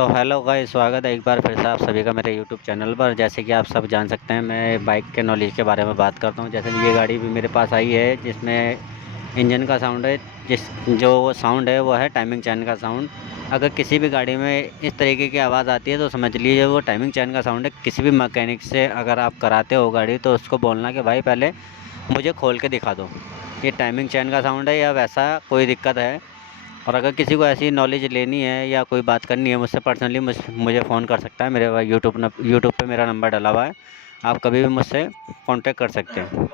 तो hello guys, स्वागत है एक बार फिर से आप सभी का मेरे यूट्यूब चैनल पर। जैसे कि आप सब जान सकते हैं, मैं बाइक के नॉलेज के बारे में बात करता हूँ। जैसे ये गाड़ी भी मेरे पास आई है जिसमें इंजन का साउंड है, जिस जो वो साउंड है वो है टाइमिंग चैन का साउंड। अगर किसी भी गाड़ी में इस तरीके की आवाज़ आती है तो समझ लीजिए वो टाइमिंग चैन का साउंड है। किसी भी मैकेनिक से अगर आप कराते हो गाड़ी तो उसको बोलना कि भाई पहले मुझे खोल के दिखा दो, ये टाइमिंग चैन का साउंड है या वैसा कोई दिक्कत है। और अगर किसी को ऐसी नॉलेज लेनी है या कोई बात करनी है मुझसे पर्सनली, मुझे फ़ोन कर सकता है। मेरे यूट्यूब पे मेरा नंबर डला हुआ है, आप कभी भी मुझसे कांटेक्ट कर सकते हैं।